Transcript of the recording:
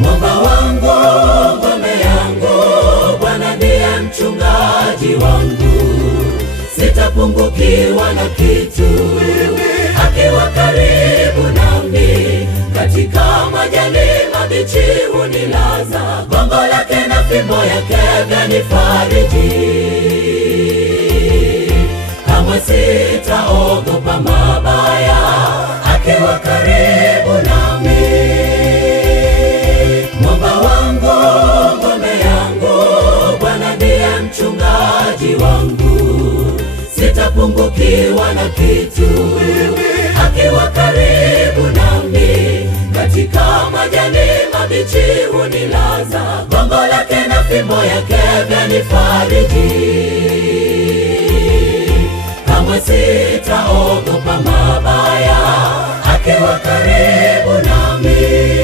Mwamba wangu, ngome yangu, Bwana ndiye mchungaji wangu, sitapungukiwa na kitu. Akiwa karibu nami, katika majani mabichi hunilaza, gongo lake na fimbo yake vyanifariji. Kamwe sitaogopa mabaya, akiwa karibu nami. Mwamba wangu, ngome yangu, Bwana ndiye mchungaji wangu, sitapungukiwa na kitu. Akiwa karibu nami, katika majani mabichi hunilaza, gongo lake na fimbo yake vyanifariji. Kamwe sitaogopa mabaya, akiwa karibu nami.